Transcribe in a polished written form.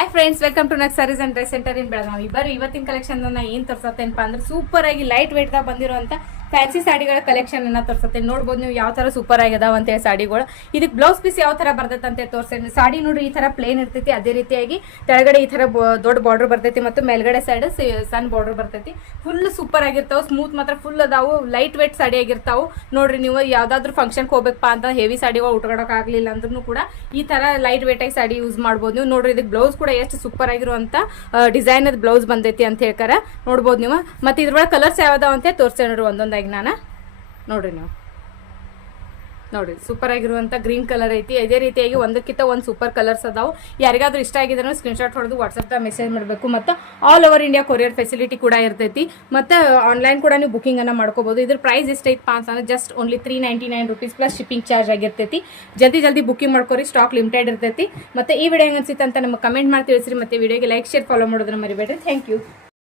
Hi friends, welcome to ನಕ್ sarees and dress centre in Belagavi. ಬರ್ರಿ ಇವತ್ತಿನ ಕಲೆಕ್ಷನ್ ಏನ್ ತೋರ್ಸತ್ತೇನಪ್ಪ ಅಂದ್ರೆ ಸೂಪರ್ ಆಗಿ ಲೈಟ್ ವೇಟ್ ದಾಗ ಬಂದಿರುವಂತ ಫ್ಯಾನ್ಸಿ ಸಾಡಿಗಳ ಕಲೆಕ್ಷನ್ ಅನ್ನ ತೋರ್ಸತ್ತೆ. ನೋಡ್ಬೋದು ನೀವು ಯಾವ ತರ ಸೂಪರ್ ಆಗಿದಾವ ಅಂತ ಹೇಳಿ ಸಾಡಿಗಳು. ಇದಕ್ಕೆ ಬ್ಲೌಸ್ ಪೀಸ್ ಯಾವ ತರ ಬರ್ತೈತೆ ಅಂತ ತೋರ್ಸೇನೆ. ಸಾಡಿ ನೋಡ್ರಿ ಈ ತರ ಪ್ಲೇನ್ ಇರ್ತೈತಿ, ಅದೇ ರೀತಿಯಾಗಿ ಕೆಳಗಡೆ ಈ ತರ ದೊಡ್ಡ ಬಾರ್ಡರ್ ಬರ್ತೈತಿ ಮತ್ತು ಮೇಲ್ಗಡೆ ಸೈಡ್ ಸಣ್ಣ ಬಾರ್ಡರ್ ಬರ್ತೈತಿ. ಫುಲ್ ಸೂಪರ್ ಆಗಿರ್ತಾವ, ಸ್ಮೂತ್ ಮಾತ್ರ ಫುಲ್ ಅದಾವು, ಲೈಟ್ ವೇಟ್ ಸಾಡಿ ಆಗಿರ್ತಾವು. ನೋಡ್ರಿ ನೀವು ಯಾವ್ದಾದ್ರು ಫಂಕ್ಷನ್ ಹೋಗ್ಬೇಕಪ್ಪ ಅಂತ ಹೆವಿ ಸಾಡಿಗಳು ಉಟ್ಕೊಳಕ್ ಆಗ್ಲಿಲ್ಲ ಅಂದ್ರೂ ಕೂಡ ಈ ತರ ಲೈಟ್ ವೇಟ್ ಆಗಿ ಸಾಡಿ ಯೂಸ್ ಮಾಡ್ಬೋದು ನೀವು. ನೋಡ್ರಿ ಇದಕ್ಕೆ ಬ್ಲೌಸ್ ಕೂಡ ಎಷ್ಟು ಸೂಪರ್ ಆಗಿರುವಂತ ಡಿಸೈನ್ ಬ್ಲೌಸ್ ಬಂದೈತಿ ಅಂತ ಹೇಳ್ಕಾರ ನೋಡ್ಬೋದು ನೀವು. ಮತ್ತೆ ಇದ್ರೊಳಗೆ ಕಲರ್ಸ್ ಯಾವ್ದಾವ ಅಂತ ತೋರಿಸ್ತೇನೆ ನೋಡ್ರಿ ಒಂದೊಂದಾಗಿ ನಾನು. ನೋಡ್ರಿ ನೀವು ನೋಡ್ರಿ ಸೂಪರ್ ಆಗಿರುವಂತ ಗ್ರೀನ್ ಕಲರ್ ಐತಿ. ಇದೇ ರೀತಿಯಾಗಿ ಒಂದಕ್ಕಿಂತ ಒಂದು ಸೂಪರ್ ಕಲರ್ಸ್ ಅದಾವು. ಯಾರಿಗಾದ್ರೂ ಇಷ್ಟ ಆಗಿದ್ರೆ ಸ್ಕ್ರೀನ್ಶಾಟ್ ಹೊಡೆದು ವಾಟ್ಸಪ್ ಮೆಸೇಜ್ ಮಾಡಬೇಕು. ಮತ್ತು all over India courier facility ಕೂಡ ಇರ್ತೈತಿ. ಮತ್ತು ಆನ್ಲೈನ್ ಕೂಡ ನೀವು ಬುಕಿಂಗ್ ಅನ್ನ ಮಾಡ್ಕೋಬಹುದು. ಇದ್ರ ಪ್ರೈಸ್ ಎಷ್ಟೈತಪ್ಪ ಅಂತಂದ್ರೆ just only $399 plus shipping charge ಆಗಿರ್ತೈತಿ. ಜಲ್ದಿ ಬುಕಿಂಗ್ ಮಾಡ್ಕೋರಿ, ಸ್ಟಾಕ್ ಲಿಮಿಟೆಡ್ ಇರ್ತೈತಿ. ಮತ್ತೆ ಈ ವಿಡಿಯೋ ಹೆಂಗ್ ಅನ್ಸಿತ್ತು ಅಂತ ನಮಗೆ ಕಮೆಂಟ್ ಮಾಡಿ ತಿಳಿಸ್ರಿ. ಮತ್ತೆ ವಿಡಿಯೋಗೆ ಲೈಕ್ ಶೇರ್ ಫಾಲೋ ಮಾಡೋದನ್ನ ಮರಿಬೇಡ್ರಿ. Thank you.